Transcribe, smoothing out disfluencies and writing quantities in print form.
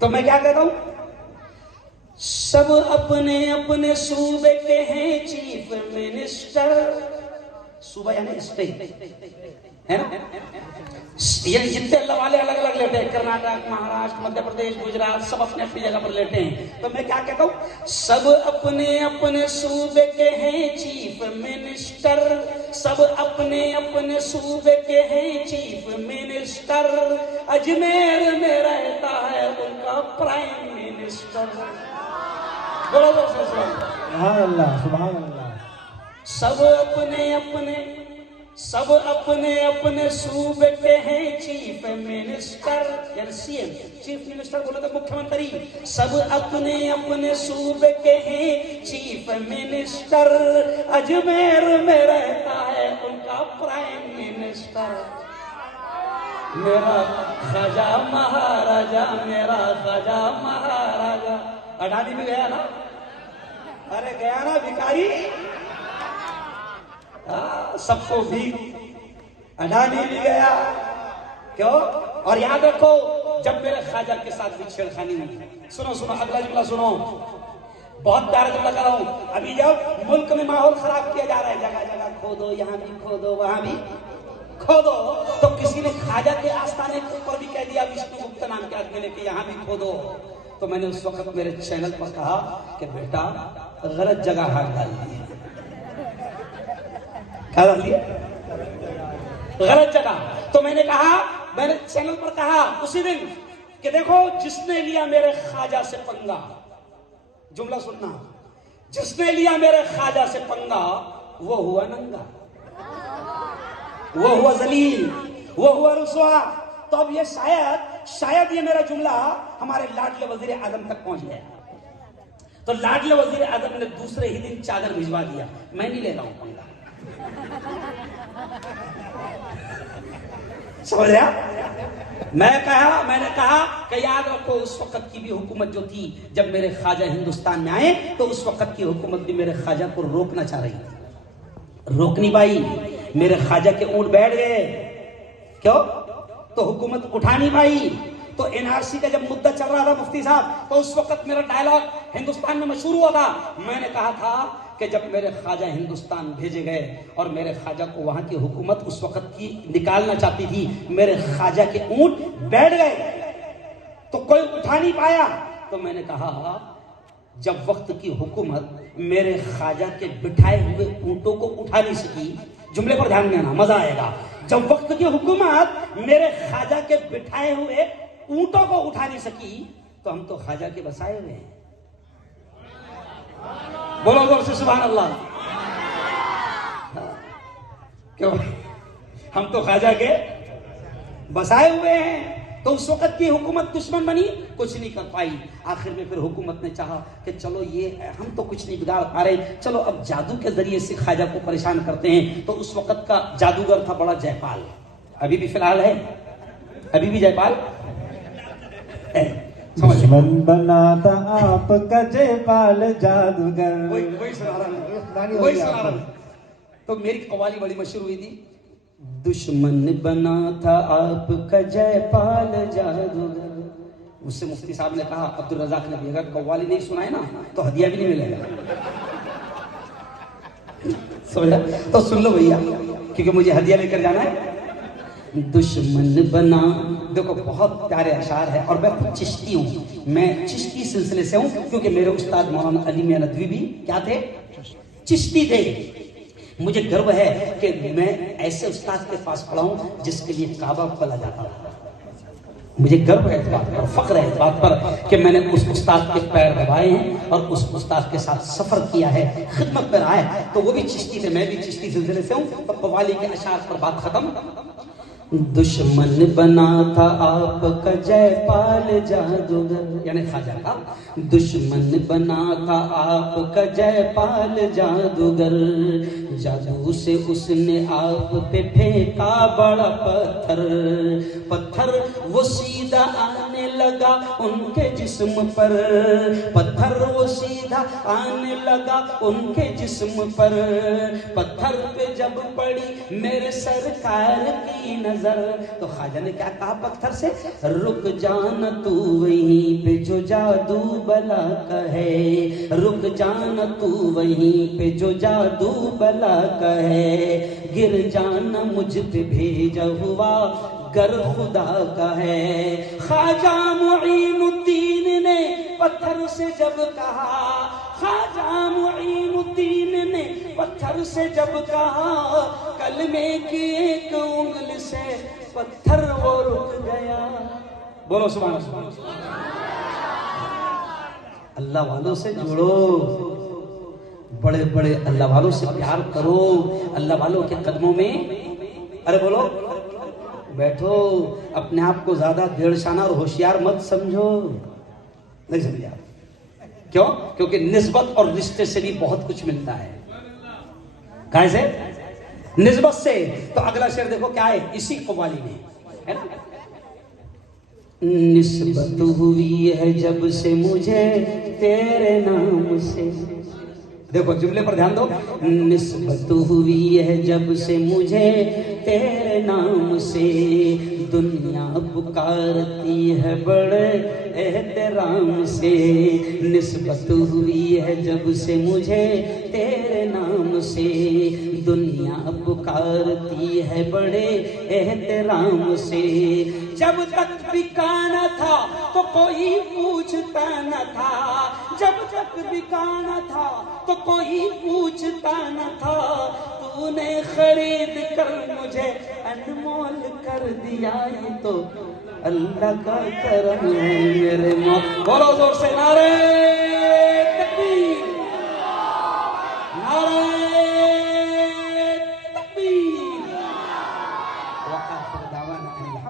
तो मैं क्या कहता हूं, सब अपने अपने सूबे के हैं चीफ मिनिस्टर। सूबा यानी स्टेट है ना, ये जितने अल्लाह वाले अलग अलग लेटे हैं, कर्नाटक, महाराष्ट्र, मध्य प्रदेश, गुजरात, सब अपने अपनी जगह पर लेटे हैं। तो मैं क्या कहता हूं, सब अपने अपने सूबे के हैं चीफ मिनिस्टर, सब अपने अपने सूबे के हैं चीफ मिनिस्टर, अजमेर में रहता है उनका प्राइम मिनिस्टर। बोलो सुभान अल्लाह, सुभान अल्लाह। सब अपने अपने सूबे के हैं चीफ मिनिस्टर, यानी सीएम। चीफ मिनिस्टर बोले तो मुख्यमंत्री। सब अपने अपने सूबे के हैं चीफ मिनिस्टर, अजमेर में रहता है उनका प्राइम मिनिस्टर। मेरा ख्वाजा महाराजा, मेरा ख्वाजा महाराजा। अडानी भी गया ना, अरे गया ना भिखारी, सबको भी। अडानी भी गया, क्यों? और याद रखो, जब मेरे ख्वाजा के साथ भी छेड़खानी हुई, सुनो सुनो अगला जुमला सुनो, बहुत प्यारा जुमला कर रहा हूं। अभी जब मुल्क में माहौल खराब किया जा रहा है, जगह जगह खोदो, यहाँ भी खोदो, वहां भी खोदो, तो किसी ने ख्वाजा के आस्थाने के ऊपर भी कह दिया, विष्णु गुप्ता नाम के आदमी ने, कि यहाँ भी खोदो। तो मैंने उस वक्त मेरे चैनल पर कहा कि बेटा गलत जगह हाथ डाल दिए, गलत जगह। तो मैंने कहा, मैंने चैनल पर कहा उसी दिन कि देखो, जिसने लिया मेरे ख्वाजा से पंगा, जुमला सुनना, जिसने लिया मेरे ख्वाजा से पंगा वो हुआ नंगा, वो हुआ जलील, वो हुआ रुसवा। तो अब ये शायद ये मेरा जुमला हमारे लाडले वजीर आजम तक पहुंच गया। तो लाडले वजीर आजम ने दूसरे ही दिन चादर भिजवा दिया, मैं नहीं ले रहा हूं पंगा। समझ रहा? मैंने कहा कि याद रखो, उस वक्त की भी हुकूमत जो थी, जब मेरे ख्वाजा हिंदुस्तान में आए, तो उस वक्त की हुकूमत भी मेरे ख्वाजा को रोकना चाह रही थी, रोक नहीं पाई। मेरे ख्वाजा के ऊंट बैठ गए, क्यों? तो हुकूमत उठा नहीं पाई। तो एनआरसी का जब मुद्दा चल रहा था मुफ्ती साहब, तो उस वक्त मेरा डायलॉग हिंदुस्तान में मशहूर हुआ था। मैंने कहा था कि जब मेरे ख्वाजा हिंदुस्तान भेजे गए और मेरे ख्वाजा को वहां की हुकूमत उस वक्त की निकालना चाहती थी, मेरे ख्वाजा के ऊंट बैठ गए, तो कोई उठा नहीं पाया। तो मैंने कहा, जब वक्त की हुकूमत मेरे ख्वाजा के बिठाए हुए ऊंटों को उठा नहीं सकी, जुमले पर ध्यान देना, मजा आएगा। जब वक्त की हुकूमत मेरे ख्वाजा के बिठाए हुए ऊंटों को उठा नहीं सकी, तो हम तो ख्वाजा के बसाए हुए हैं। बोलो जोर से सुभान अल्लाह। क्यों? हम तो ख्वाजा के बसाए हुए हैं। तो उस वक्त की हुकूमत दुश्मन बनी, कुछ नहीं कर पाई। आखिर में फिर हुकूमत ने चाहा कि चलो ये हम तो कुछ नहीं बिगाड़ पा रहे, चलो अब जादू के जरिए से ख्वाजा को परेशान करते हैं। तो उस वक्त का जादूगर था बड़ा जयपाल, अभी भी फिलहाल है, अभी भी जयपाल है। दुश्मन बनाता आपका जयपाल जादूगर। वही सुना रहा। तो मेरी कव्वाली बड़ी मशहूर हुई थी, दुश्मन बना था आपका जयपाल जादूगर। उससे मुफ्ती साहब ने कहा, अब्दुल रज़ाक ने भी, अगर कव्वाली नहीं सुनाए ना तो हदिया भी नहीं मिलेगा। समझा? तो सुन लो भैया, क्योंकि मुझे हदिया लेकर जाना है। दुश्मन बना, देखो बहुत प्यारे अशार है, और मैं खुद चिश्ती हूँ, मैं चिश्ती सिलसिले से हूँ, क्योंकि मेरे उस्ताद मौलाना अली मियां नदवी भी क्या थे? चिश्ती थे। मुझे गर्व है कि मैं ऐसे उस्ताद के पास पढ़ा हूं जिसके लिए काबा खोला जाता था। मुझे गर्व है इस बात पर, फख्र है इस बात पर कि मैंने उस उस्ताद के पैर दबाए हैं और उस उस्ताद के साथ सफर किया है, खिदमत में रहा है। तो वो भी चिश्ती थे, मैं भी चिश्ती सिलसिले से हूँ। तो कव्वाली के अशार पर बात खत्म। दुश्मन बना था आपका जयपाल जादूगर, यानी ख्वाजा का दुश्मन बना था आपका जयपाल जादूगर। जादू से उसने आप पे फेंका बड़ा पत्थर, पत्थर वो सीधा आने लगा उनके जिस्म पर, पत्थर वो सीधा आने लगा उनके जिस्म पर। पत्थर पे जब पड़ी मेरे सरकार की नजर, नजर। तो ख्वाजा ने क्या कहा पत्थर से, रुक जाना तू वहीं पे जो जादू बला का है, रुक जाना तू वहीं पे जो जादू बला का है, गिर जाना मुझ पे भेजा हुआ गर खुदा का है। ख्वाजा मुईनुद्दीन ने पत्थर से जब कहा, ख्वाजा मुईनुद्दीन ने पत्थर से जब कहा, कलमे की एक उंगली से पत्थर वो रुक गया। बोलो सुभान अल्लाह। अल्लाह वालों से जुड़ो, बड़े बड़े अल्लाह वालों से प्यार करो, अल्लाह वालों के कदमों में अरे बोलो बैठो। अपने आप को ज्यादा देड़शाना और होशियार मत समझो, नहीं समझा? क्यों? क्योंकि निस्बत और रिश्ते से भी बहुत कुछ मिलता है। कैसे? निस्बत से। तो अगला शेर देखो क्या है इसी कव्वाली में, है ना? निस्बत हुई है जब से मुझे तेरे नाम से, देखो जुमले पर ध्यान दो। निस्बत हुई है जब से मुझे तेरे नाम से, दुनिया पुकारती है बड़े एहतराम से। निस्बत हुई है जब से मुझे तेरे नाम से, दुनिया पुकारती है बड़े एहतराम से। जब तक बिकाना था तो कोई पूछता न था, जब तक बिकाना था तो कोई पूछता न था, तूने खरीद कर मुझे अनमोल कर दिया, ये तो अल्लाह का करम है मेरे मौला। बोलो जोर से नारे